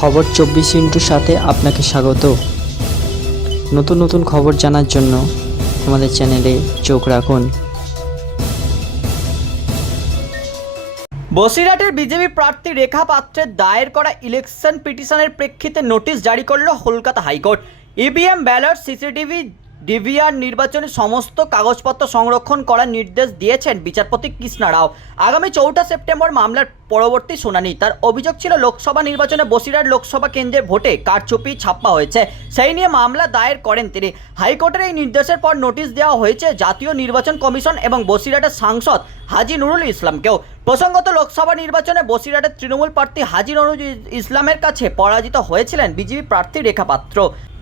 খবর 24 ইন্টুর সাথে আপনাকে স্বাগত। নতুন নতুন খবর জানার জন্য আমাদের চ্যানেলে চোখ রাখুন। বসিরহাটের বিজেপি প্রার্থী রেখা পাত্রের দায়ের করা ইলেকশন পিটিশনের প্রেক্ষিতে নোটিশ জারি করল Kolkata high court. EVM ballot, CCTV, DVR নির্বাচনের সমস্ত কাগজপত্র সংরক্ষণ করার নির্দেশ দিয়েছেন বিচারপতি কৃষ্ণা রাও। আগামী 4 সেপ্টেম্বর মামলার পরবর্তী শুনানি। তার অভিযোগ ছিল লোকসভা নির্বাচনে বসিরহাট লোকসভা কেন্দ্রের ভোটে কারচুপি ছাপ্পা হয়েছে, সেই নিয়ে মামলা দায়ের করেন তিনি। হাইকোর্টের এই নির্দেশের পর নোটিশ দেওয়া হয়েছে জাতীয় নির্বাচন কমিশন এবং বসিরহাটের সাংসদ হাজী নুরুল ইসলামকেও। প্রসঙ্গত, লোকসভা নির্বাচনে বসিরহাটের তৃণমূল প্রার্থী হাজী নুরুল ইসলামের কাছে পরাজিত হয়েছিলেন বিজেপি প্রার্থী রেখা পাত্র।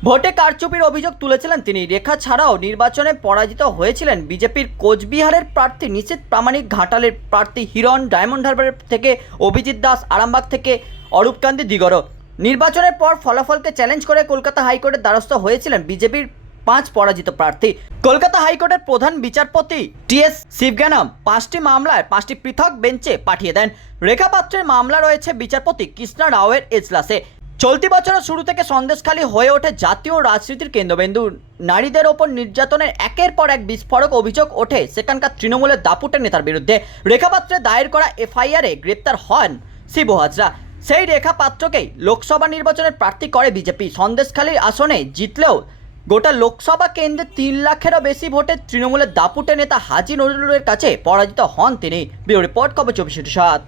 ভোটে কারচুপির অভিযোগ তুলেছিলেন তিনি। রেখা ছাড়াও নির্বাচনে পরাজিত হয়েছিলেন বিজেপির কোচবিহারের প্রার্থী নিশীথ প্রামাণিক, ঘাটালের প্রার্থী হিরণ, ডায়মন্ড হারবার থেকে অভিজিৎ দাস, আরামবাগ থেকে অরূপকান্তি দিগরো। নির্বাচনের পর ফলাফলকে চ্যালেঞ্জ করে কলকাতা হাইকোর্টের দ্বারস্থ হয়েছিলেন বিজেপির 5 পরাজিত প্রার্থী। কলকাতা হাইকোর্টের প্রধান বিচারপতি টিএস শিবজ্ঞানম 5টি মামলায় 5টি পৃথক বেঞ্চে পাঠিয়ে দেন। রেখা পাত্রের মামলা রয়েছে বিচারপতি কৃষ্ণা রাওয়ের এজলাসে। চলতি বছরের শুরু থেকে সন্দেশখালী হয়ে ওঠে জাতীয় রাজনীতির কেন্দ্রবিন্দু। নারীদের ওপর নির্যাতনের একের পর এক বিস্ফোরক অভিযোগ ওঠে সেখানকার তৃণমূলের দাপুটে নেতার বিরুদ্ধে। রেখা পাত্রের দায়ের করা এফআইআরে গ্রেপ্তার হন শিবু হাজরা। সেই রেখা পাত্রকেই লোকসভা নির্বাচনের প্রার্থী করে বিজেপি। সন্দেশখালীর আসনে জিতলেও গোটা লোকসভা কেন্দ্রে 3 লাখেরও বেশি ভোটে তৃণমূলের দাপুটে নেতা হাজী নুরুলের কাছে পরাজিত হন তিনি। ব্যুরো রিপোর্ট, খবর 24/7।